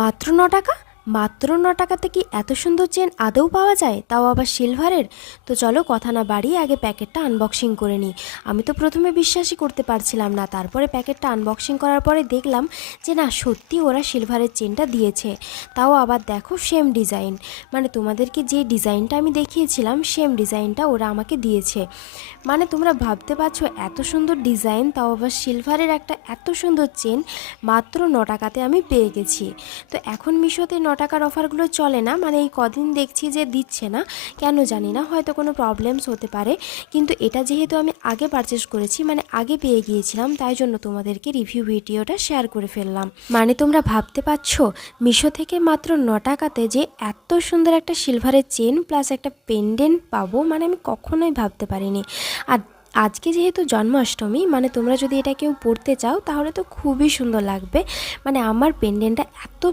মাত্র 9 টাকা। মাত্র 9 টাকাতে কি এত সুন্দর চেন আদৌ পাওয়া যায়, তাও আবার সিলভারের? তো চলো কথা না বাড়িয়ে আগে প্যাকেটটা আনবক্সিং করে নিই। আমি তো প্রথমে বিশ্বাসই করতে পারছিলাম না, তারপরে প্যাকেটটা আনবক্সিং করার পরে দেখলাম যে না, সত্যি ওরা সিলভারের চেনটা দিয়েছে। তাও আবার দেখো সেম ডিজাইন, মানে তোমাদেরকে যে ডিজাইনটা আমি দেখিয়েছিলাম সেম ডিজাইনটা ওরা আমাকে দিয়েছে। মানে তোমরা ভাবতে পারছো এত সুন্দর ডিজাইন, তাও আবার সিলভারের একটা এত সুন্দর চেন মাত্র 9 টাকাতে আমি পেয়ে গেছি। তো এখন মিশোতে 9 টাকার অফারগুলো চলে না, মানে এই কদিন দেখছি যে দিচ্ছে না, কেন জানি না, হয়তো কোনো প্রবলেমস হতে পারে। কিন্তু এটা যেহেতু আমি আগে পারচেস করেছি, মানে আগে পেয়ে গিয়েছিলাম, তাই জন্য তোমাদেরকে রিভিউ ভিডিওটা শেয়ার করে ফেললাম। মানে তোমরা ভাবতে পারছো মিশো থেকে মাত্র 9 টাকাতে যে এত সুন্দর একটা সিলভারের চেন প্লাস একটা পেন্ডেন্ট পাবো, মানে আমি কখনোই ভাবতে পারিনি। আর আজকে যেহেতু জন্মাষ্টমী, মানে তোমরা যদি এটা কেউ পরতে চাও তাহলে তো খুবই সুন্দর লাগবে। মানে আমার পেন্ডেন্টটা এত